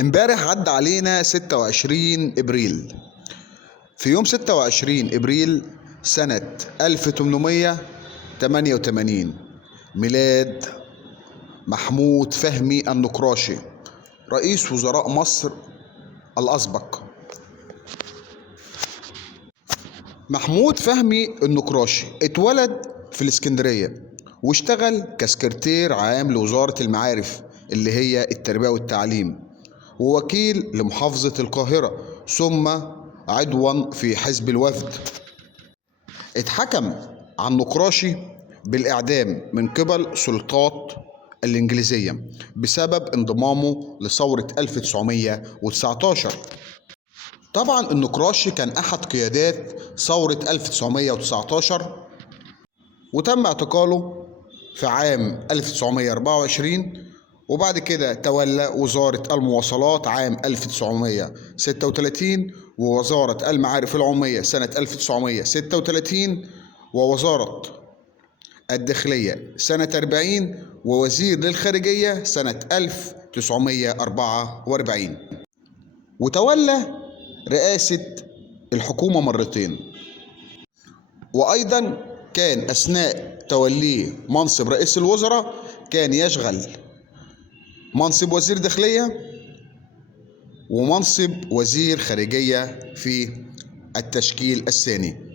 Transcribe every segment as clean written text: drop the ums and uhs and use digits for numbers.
امبارح عدى علينا 26 ابريل. في يوم 26 ابريل سنة 1888 ميلاد محمود فهمي النقراشي رئيس وزراء مصر الأسبق. محمود فهمي النقراشي اتولد في الإسكندرية واشتغل كسكرتير عام لوزارة المعارف اللي هي التربية والتعليم، ووكيل لمحافظة القاهرة، ثم عضوا في حزب الوفد. اتحكم عن نقراشي بالإعدام من قبل سلطات الإنجليزية بسبب انضمامه لثورة 1919. طبعا النقراشي كان أحد قيادات ثورة 1919 وتم اعتقاله في عام 1924، وبعد كده تولى وزارة المواصلات عام 1936 ووزارة المعارف العمومية سنة 1936 ووزارة الداخلية سنة 40 ووزير للخارجية سنة 1944، وتولى رئاسة الحكومة مرتين. وأيضا كان أثناء توليه منصب رئيس الوزراء كان يشغل منصب وزير داخلية ومنصب وزير خارجية في التشكيل الثاني.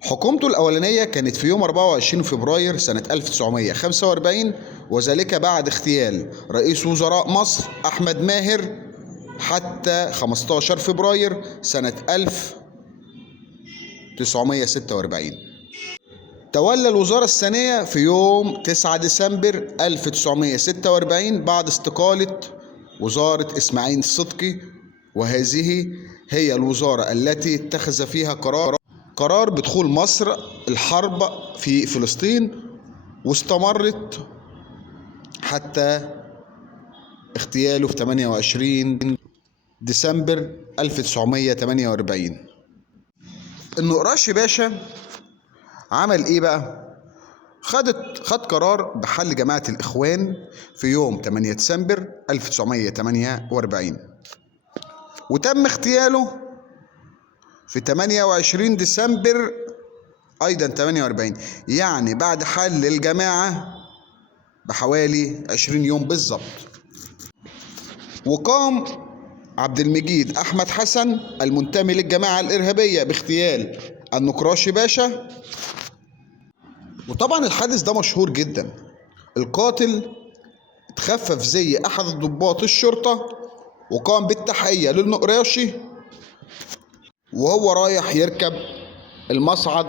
حكومته الأولانية كانت في يوم 24 فبراير سنة 1945، وذلك بعد اغتيال رئيس وزراء مصر أحمد ماهر حتى 15 فبراير سنة 1946. تولى الوزارة الثانية في يوم 9 ديسمبر 1946 بعد استقالة وزارة إسماعيل صدقي، وهذه هي الوزارة التي اتخذ فيها قرار بدخول مصر الحرب في فلسطين، واستمرت حتى اغتياله في 28 ديسمبر 1948. النقراشي باشا عمل ايه بقى؟ خد قرار بحل جماعة الإخوان في يوم 8 ديسمبر 1948، وتم اغتياله في 28 ديسمبر أيضا 48، يعني بعد حل الجماعة بحوالي 20 يوم بالظبط. وقام عبد المجيد أحمد حسن المنتمي للجماعة الإرهابية باغتيال النقراشي باشا. وطبعا الحادث ده مشهور جدا. القاتل اتخفف زي أحد ضباط الشرطة وقام بالتحية للنقراشي وهو رايح يركب المصعد،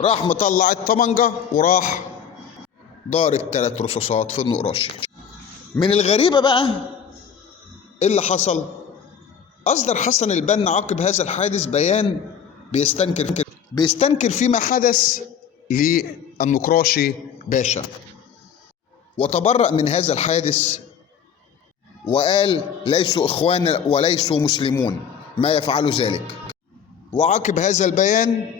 راح مطلع الطمنجة وراح ضارب 3 رصاصات في النقراشي. من الغريبة بقى اللي حصل، أصدر حسن البنا عقب هذا الحادث بيان بيستنكر فيما حدث للنقراشي باشا، وتبرأ من هذا الحادث وقال ليسوا إخوان وليسوا مسلمون ما يفعل ذلك. وعقب هذا البيان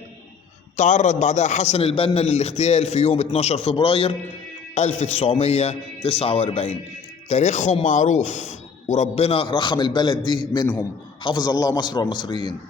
تعرض بعدها حسن البنا للاغتيال في يوم 12 فبراير 1949. تاريخهم معروف وربنا رحم البلد دي منهم. حفظ الله مصر والمصريين.